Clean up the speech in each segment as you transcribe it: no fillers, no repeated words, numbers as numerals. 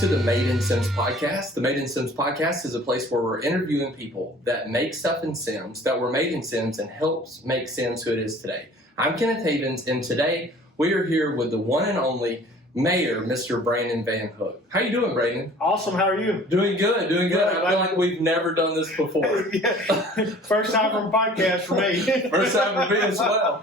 to the Made in Semmes podcast. The Made in Semmes podcast is a place where we're interviewing people that make stuff in Semmes, that were made in Semmes, and helps make Semmes who it is today. I'm Kenneth Havens, and today we are here with the one and only Mayor, Mr. Brandon Van Hook. How you doing, Brandon? Awesome. How are you? Doing good, doing good. I feel like we've never done this before. Yeah. First time from a podcast for me. First time for me as well.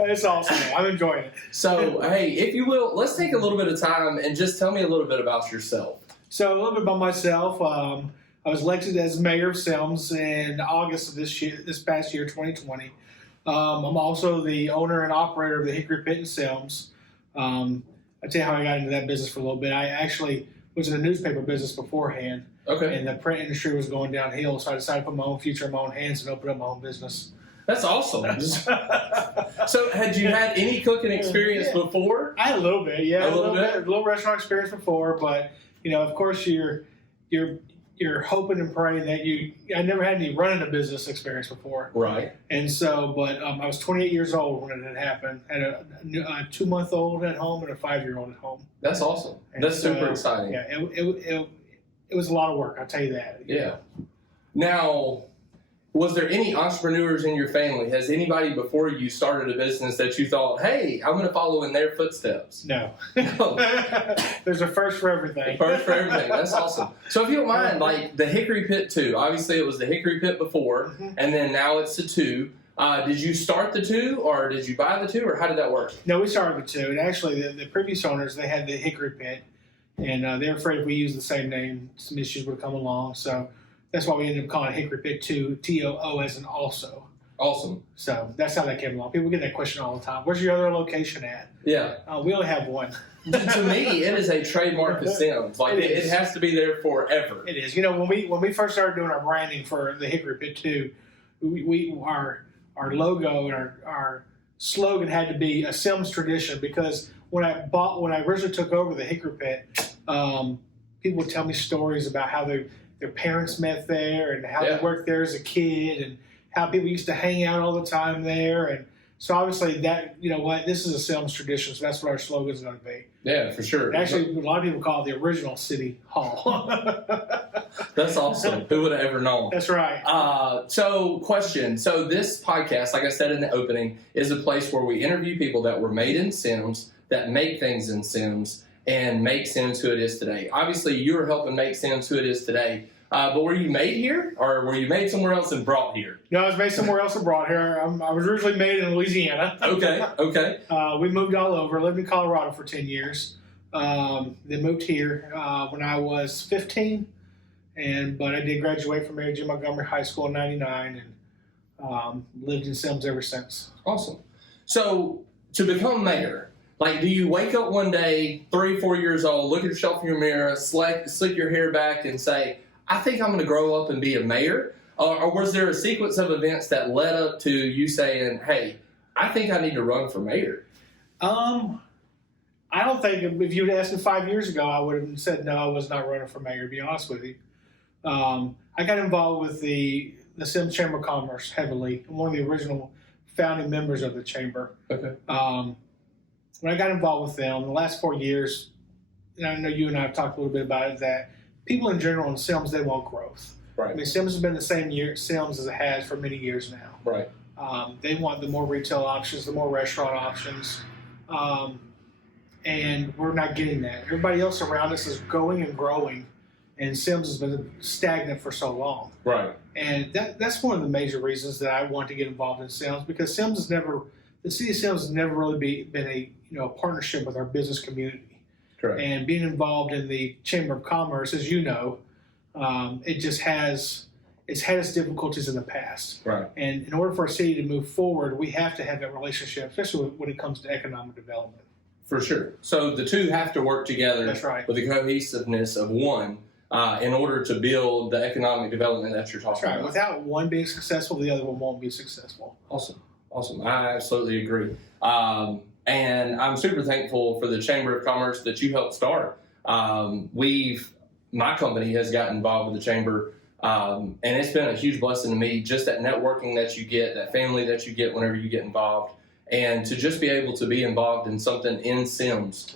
It's awesome. I'm enjoying it. So, hey, if you will, let's take a little bit of time and just tell me a little bit about yourself. So, a little bit about myself. I was elected as mayor of Semmes in August of this past year, 2020. I'm also the owner and operator of the Hickory Pit in Semmes. I'll tell you how I got into that business for a little bit. I actually was in the newspaper business beforehand. Okay. And the print industry was going downhill, so I decided to put my own future in my own hands and open up my own business. That's awesome. So, had you had any cooking experience before? I had a little bit, yeah. A little bit? A little restaurant experience before, but, of course you're hoping and praying that I never had any running a business experience before. Right. And so, but I was 28 years old when it had happened. I had a 2-month-old at home and a 5-year-old at home. That's awesome. And That's super exciting. Yeah, it was a lot of work, I'll tell you that. Yeah. Now, was there any entrepreneurs in your family? Has anybody before you started a business that you thought, hey, I'm going to follow in their footsteps? No. No. There's a first for everything. First for everything. That's awesome. So if you don't mind, like the Hickory Pit 2, obviously it was the Hickory Pit before, and then now it's the 2. Did you start the 2, or did you buy the 2, or how did that work? No, we started the 2. And actually, the previous owners, they had the Hickory Pit, and they were afraid if we used the same name, some issues would come along. So that's why we ended up calling it Hickory Pit 2, T-O-O as in also. Awesome. So that's how that came along. People get that question all the time. Where's your other location at? Yeah. We only have one. To me, it is a trademark of Semmes. Like it has to be there forever. It is. When we first started doing our branding for the Hickory Pit 2, our logo and our slogan had to be a Semmes tradition, because when I originally took over the Hickory Pit, people would tell me stories about how their parents met there and how they worked there as a kid and how people used to hang out all the time there. And so obviously that, this is a Semmes tradition, so that's what our slogan is going to be. Yeah, for sure. Actually, a lot of people call it the original City Hall. That's awesome. Who would have ever known? That's right. So, question. So this podcast, like I said in the opening, is a place where we interview people that were made in Semmes, that make things in Semmes, and make Semmes who it is today. Obviously, you're helping make Semmes who it is today. But were you made here, or were you made somewhere else and brought here? No, I was made somewhere else and brought here. I was originally made in Louisiana. Okay. We moved all over. Lived in Colorado for 10 years. Then moved here when I was 15. But I did graduate from Mary J. Montgomery High School in 99 and lived in Semmes ever since. Awesome. So to become mayor, do you wake up one day, 3-4 years old, look at yourself in your mirror, slick your hair back and say, I think I'm going to grow up and be a mayor? Or was there a sequence of events that led up to you saying, hey, I think I need to run for mayor? I don't think, if you had asked me 5 years ago, I would have said no, I was not running for mayor, to be honest with you. I got involved with the Semmes Chamber of Commerce heavily. I'm one of the original founding members of the chamber. Okay. When I got involved with them, the last 4 years, and I know you and I have talked a little bit about it, that people in general in Semmes, they want growth. Right. I mean, Semmes has been the same Semmes as it has for many years now. Right. They want the more retail options, the more restaurant options, and we're not getting that. Everybody else around us is going and growing, and Semmes has been stagnant for so long. Right. And that's one of the major reasons that I want to get involved in Semmes, because the city of Semmes has never really been a partnership with our business community. Correct. And being involved in the Chamber of Commerce, as you know, it's had its difficulties in the past. Right. And in order for a city to move forward, we have to have that relationship, especially when it comes to economic development. For sure. So the two have to work together. That's right. With the cohesiveness of one in order to build the economic development that you're talking about. Without one being successful, the other one won't be successful. Awesome. I absolutely agree. And I'm super thankful for the Chamber of Commerce that you helped start. My company has gotten involved with the Chamber, and it's been a huge blessing to me, just that networking that you get, that family that you get whenever you get involved, and to just be able to be involved in something in Semmes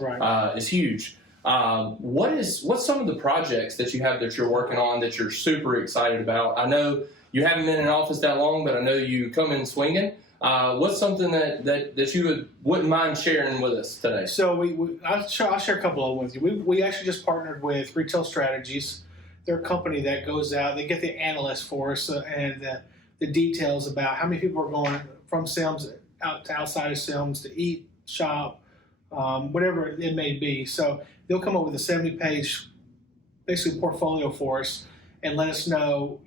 is huge. What's some of the projects that you have that you're working on that you're super excited about? I know you haven't been in office that long, but I know you come in swinging. What's something that you wouldn't mind sharing with us today? So I'll share a couple of them with you. We actually just partnered with Retail Strategies. They're a company that goes out. They get the analysts for us and the details about how many people are going from Semmes out to outside of Semmes to eat, shop, whatever it may be. So they'll come up with a 70-page, basically portfolio for us and let us know,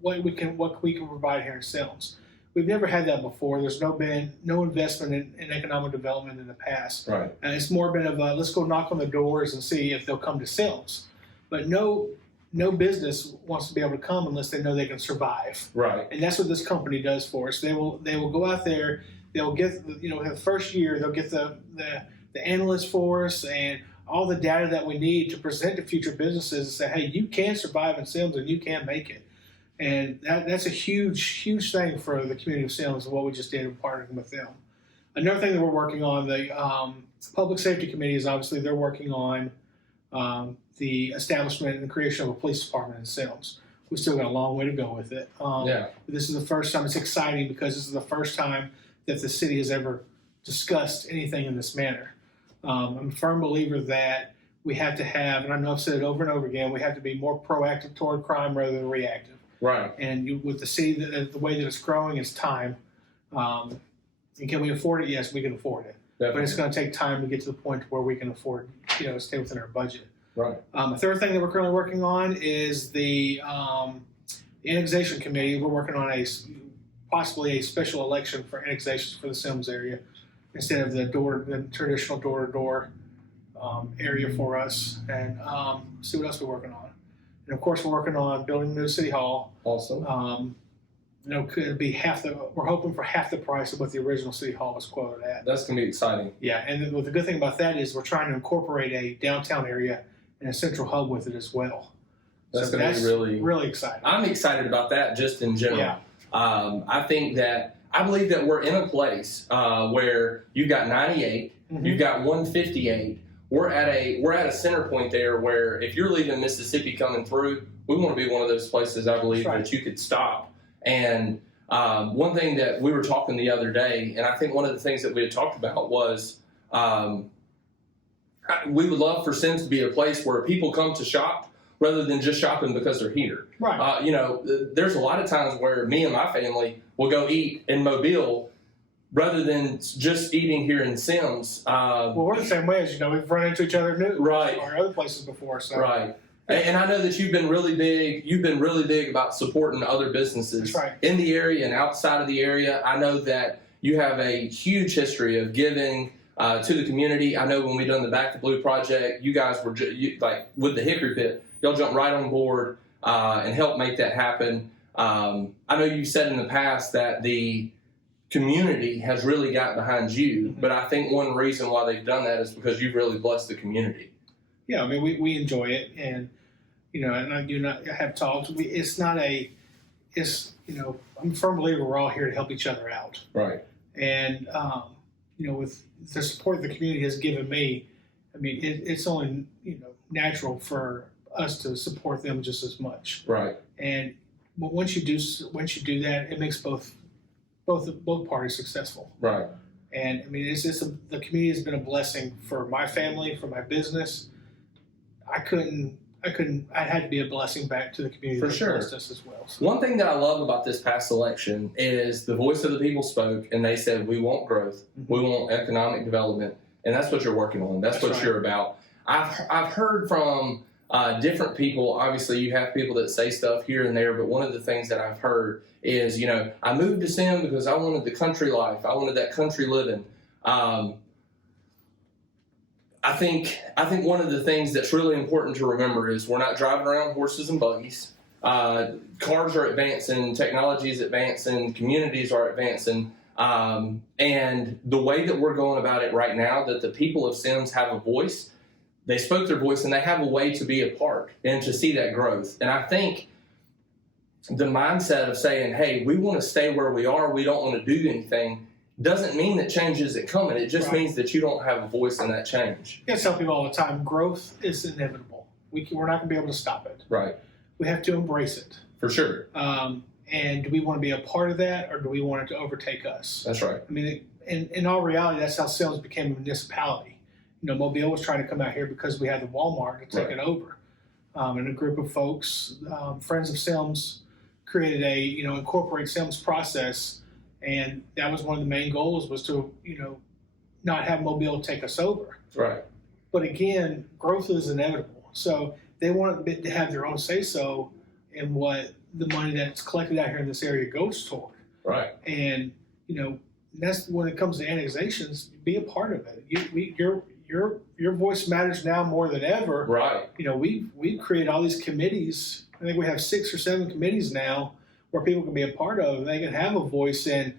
what we can provide here in Semmes. We've never had that before. There's been no investment in economic development in the past. Right. And it's more been of let's go knock on the doors and see if they'll come to Semmes. But no business wants to be able to come unless they know they can survive. Right. And that's what this company does for us. They will go out there. They'll get the first year they'll get the analysts for us and all the data that we need to present to future businesses and say, hey, you can survive in Semmes and you can make it. And that's a huge thing for the community of Semmes and what we just did in partnering with them. Another thing that we're working on, the Public Safety Committee is obviously they're working on the establishment and creation of a police department in Semmes. We still got a long way to go with it. This is the first time. It's exciting because this is the first time that the city has ever discussed anything in this manner. I'm a firm believer that we have to have, and I know I've said it over and over again, we have to be more proactive toward crime rather than reactive. Right. And with the city, the way that it's growing, it's time. And can we afford it? Yes, we can afford it. Definitely. But it's going to take time to get to the point where we can afford, to stay within our budget. Right. The third thing that we're currently working on is the annexation committee. We're working on possibly a special election for annexations for the Semmes area instead of the traditional door-to-door area for us, and see what else we're working on. And of course, we're working on building the new city hall. Awesome. Could be we're hoping for half the price of what the original city hall was quoted at. That's going to be exciting. Yeah, and the good thing about that is we're trying to incorporate a downtown area and a central hub with it as well. That's going to be really exciting. I'm excited about that just in general. Yeah. I believe that we're in a place where you've got 98, you've got 158. We're at a center point there where if you're leaving Mississippi coming through, we want to be one of those places, I believe, that you could stop. And one thing that we were talking the other day, and I think one of the things that we had talked about was we would love for Semmes to be a place where people come to shop rather than just shopping because they're here. Right. There's a lot of times where me and my family will go eat in Mobile rather than just eating here in Semmes. Well, we're the same way as we've run into each other right. or other places before. So. Right. And I know that you've been really big about supporting other businesses in the area and outside of the area. I know that you have a huge history of giving to the community. I know when we done the Back to Blue project, you guys were with the Hickory Pit, y'all jumped right on board and helped make that happen. I know you said in the past that the community has really got behind you, but I think one reason why they've done that is because you've really blessed the community. Yeah, I mean, we enjoy it, and and I do not have talks. I'm a firm believer we're all here to help each other out. Right. And with the support the community has given me, I mean, it's only natural for us to support them just as much. Right. And once you do that, it makes both parties successful. Right. And I mean, the community has been a blessing for my family, for my business. I had to be a blessing back to the community for that sure. blessed us as well. So. One thing that I love about this past election is the voice of the people spoke, and they said, we want growth, we want economic development, and that's what you're working on. That's what you're about. I've heard from different people. Obviously, you have people that say stuff here and there, but one of the things that I've heard is, I moved to Semmes because I wanted the country life. I wanted that country living. I think one of the things that's really important to remember is we're not driving around horses and buggies. Cars are advancing, technology is advancing, communities are advancing, and the way that we're going about it right now, that the people of Semmes have a voice, they spoke their voice, and they have a way to be a part and to see that growth. And I think the mindset of saying, hey, we want to stay where we are, we don't want to do anything, doesn't mean that change isn't coming. It just Right. means that you don't have a voice in that change. I tell people all the time, growth is inevitable. We're not going to be able to stop it. Right. We have to embrace it. For sure. And do we want to be a part of that, or do we want it to overtake us? That's right. I mean, in all reality, that's how Semmes became a municipality. Mobile was trying to come out here because we had the Walmart to take Right. it over. And a group of folks, Friends of Semmes, created a, incorporate Semmes process. And that was one of the main goals, was to, not have Mobile take us over. Right. But again, growth is inevitable. So they want to have their own say-so in what the money that's collected out here in this area goes toward. Right. And, that's when it comes to annexations, be a part of it. Your voice matters now more than ever. Right. We've created all these committees. I think we have 6 or 7 committees now where people can be a part of. They can have a voice in,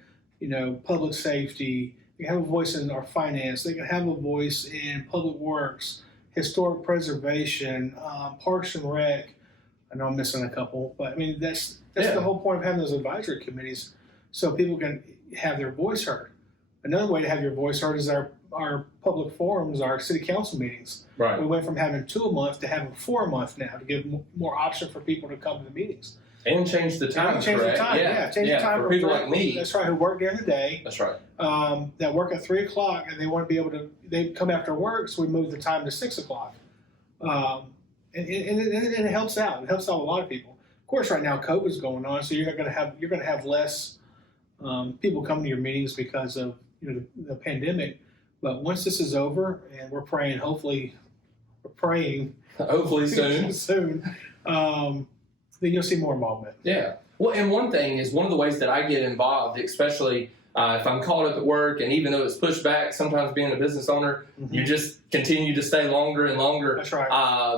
public safety. They can have a voice in our finance. They can have a voice in public works, historic preservation, parks and rec. I know I'm missing a couple, but I mean that's the whole point of having those advisory committees, so people can have their voice heard. Another way to have your voice heard is our public forums, our city council meetings. Right. We went from having 2 a month to having 4 a month now, to give more option for people to come to the meetings. And change the time. Change correct? the time. Yeah, change the time for people like me. That's right. Who work during the day. That's right. That work at 3 o'clock, and they want to be able to. They come after work, so we move the time to 6 o'clock. And it helps out. It helps out a lot of people. Of course, right now COVID's going on, so you're going to have less people coming to your meetings because of the pandemic. But once this is over, and we're praying hopefully soon. soon, then you'll see more involvement. Yeah. Well, and one thing is, one of the ways that I get involved, especially if I'm caught up at work, and even though it's pushed back, sometimes being a business owner, you just continue to stay longer and longer. That's right.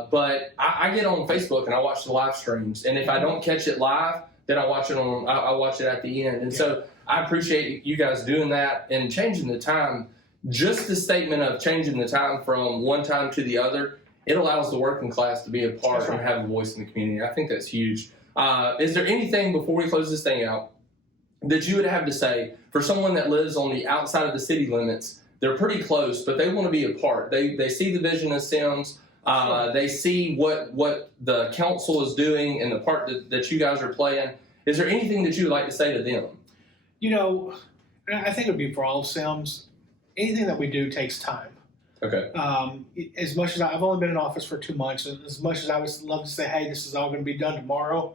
But I get on Facebook and I watch the live streams, and if I don't catch it live, then I watch it at the end. And so I appreciate you guys doing that and changing the time. Just the statement of changing the time from one time to the other, it allows the working class to be a part and have a voice in the community. I think that's huge. Is there anything, before we close this thing out, that you would have to say for someone that lives on the outside of the city limits? They're pretty close, but they want to be a part. They see the vision of Semmes. They see what the council is doing and the part that you guys are playing. Is there anything that you would like to say to them? I think it would be for all of Semmes. Anything that we do takes time. Okay. As much as I've only been in office for 2 months, as much as I would love to say, hey, this is all going to be done tomorrow,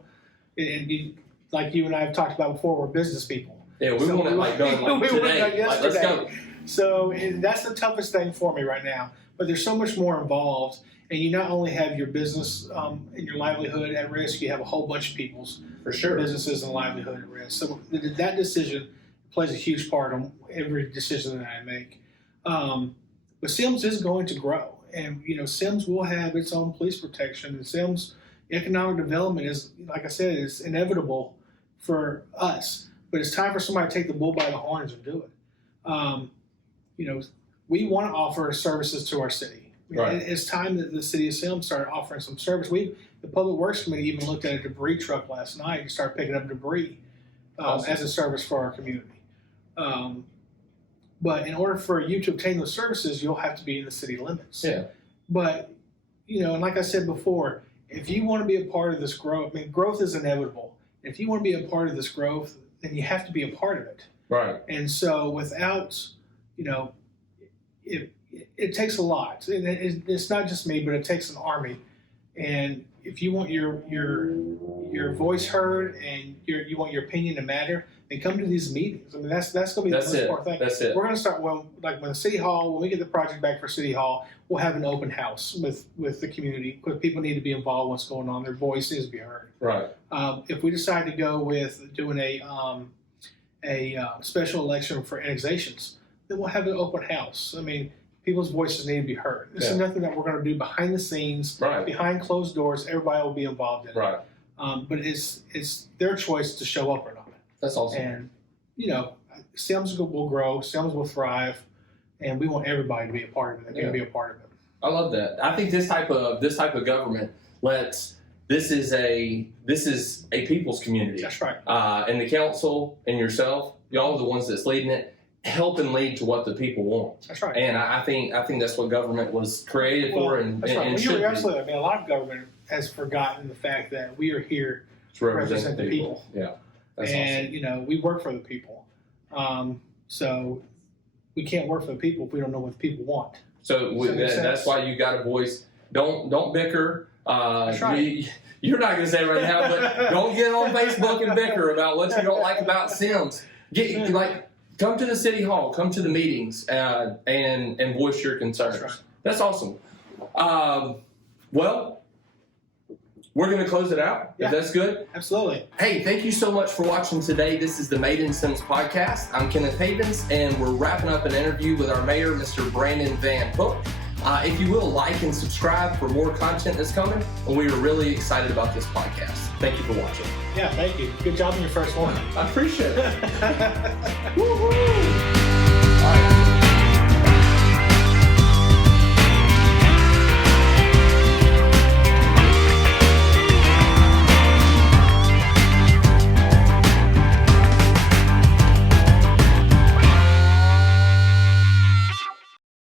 like you and I have talked about before, we're business people. Yeah, we want it done today. Let's go. So that's the toughest thing for me right now. But there's so much more involved, and you not only have your business and your livelihood at risk, you have a whole bunch of people's businesses and livelihood at risk. So that decision plays a huge part on every decision that I make. But Semmes is going to grow, and Semmes will have its own police protection, and Semmes economic development is, like I said, is inevitable for us. But it's time for somebody to take the bull by the horns and do it. We want to offer services to our city. Right. It's time that the city of Semmes started offering some service. The Public Works Committee even looked at a debris truck last night and started picking up debris as a service for our community. But in order for you to obtain those services, you'll have to be in the city limits. Yeah. But, and like I said before, if you want to be a part of this growth, growth is inevitable. If you want to be a part of this growth, then you have to be a part of it. Right. And so without, it takes a lot. And it's not just me, but it takes an army. And if you want your voice heard and you want your opinion to matter, then come to these meetings. That's going to be the most important thing. That's it. We're going to start when City Hall, when we get the project back for City Hall, we'll have an open house with the community, because people need to be involved in what's going on. Their voice needs to be heard. Right. If we decide to go with doing a special election for annexations, then we'll have an open house. People's voices need to be heard. This is nothing that we're going to do behind the scenes, behind closed doors. Everybody will be involved in it. Right. But it's their choice to show up or not. That's awesome. And Semmes will grow, Semmes will thrive, and we want everybody to be a part of it. They can be a part of it. I love that. I think this type of government this is a people's community. That's right. And the council and yourself, y'all are the ones that's leading it. help and lead to what the people want. That's right. And I think that's what government was created for, and, that's right. and Well, should you're be. absolutely. I mean, a lot of government has forgotten the fact that we are here To represent the people. Yeah, that's and awesome. we work for the people. So we can't work for the people if we don't know what the people want. So that's why you got a voice. Don't bicker. That's right. You're not going to say it right now, but don't get on Facebook and bicker about what you don't like about Semmes. Come to the city hall, come to the meetings, and voice your concerns. That's right. That's awesome. Well, we're going to close it out, Yeah. if that's good. Absolutely. Hey, thank you so much for watching today. This is the Made in Semmes podcast. I'm Kenneth Havens, and we're wrapping up an interview with our mayor, Mr. Brandon Van Hook. If you will, like and subscribe for more content that's coming, and we are really excited about this podcast. Thank you for watching. Yeah, thank you. Good job on your first one. I appreciate it. Woo-hoo.